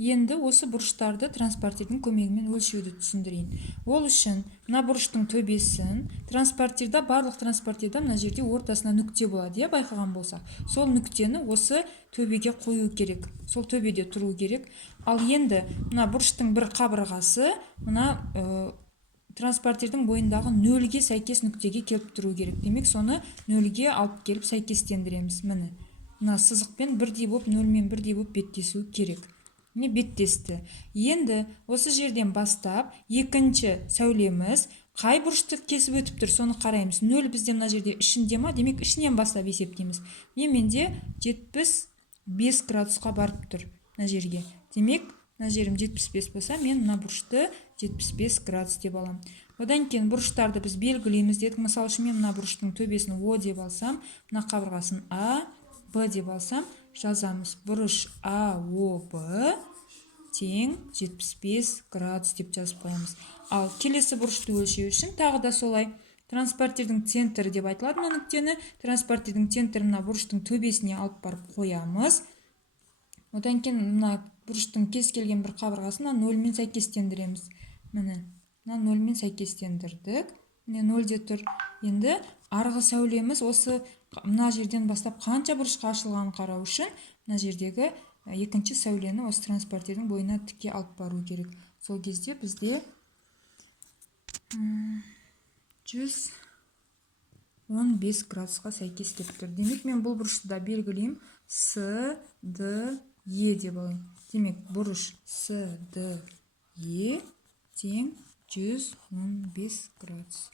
Енді осы бұрыштарды транспортердің көмегімен өлшеуді түсіндірейін. Ол үшін мына бұрыштың төбесін транспортерда, барлық транспортерда мына жерде ортасына нүкте болады, байқаған болсақ. Сол нүктені осы төбеге қою керек. Сол төбеде тұру керек. Ал енді мына бұрыштың бір қабырғасы мына транспортердің бойындағы нөлге сәйкес нүктеге келіп тұру керек. Демек, соны нөлге алып келіп сәйкестендіреміз. Міне, мына сызықпен бірдей болып, нөлмен бірдей болып беттесу керек. Міне беттесті. Енді осы жерден бастап екінші сәулеміз қай бұрышты кесіп өтіп тұр, соны қараймыз. Нөл бізде мына жерде ішінде ма? Демек, ішінен бастап есептейміз. Менде 75 градусқа барып тұр мына жерге. Демек, мына жерім 75 болса, мен мына бұрышты 75 градус деп алам. Одан кейін бұрыштарды біз белгілейміз дедік. Мысалы үшін мен мына бұрыштың төбесін О деп алсам, мына қабырғасын А, Б деп алсам, жазамыз. Бұрыш АОБ тең 75 градус деп жазып қоямыз. Ал келесі бұрышты өлшеу үшін тағы да солай. Транспортердің центрі деп айтылады мына нүктені. Транспортердің центрі мына бұрыштың төбесіне алып барып қоямыз. Одан кейін мына бұрыштың кез келген бір қабырғасын нөлмен сәйкестендіреміз. Міне, мына нөлмен сәйкестендірдік. Міне нөлде тұр. Енді арғы сәулеміз осы мына жерден бастап қанша бұрышқа ашылғанын қарау үшін мына жердегі екінші сәулені осы транспортердің бойына тіке алып бару керек. Сол кезде бізде 115 градусқа сәйкес деп тұр. Демек, мен бұл бұрышты да белгілеймін. С, Д, Е деп алайын. Демек, бұрыш С, Д, Е тең 115 градус.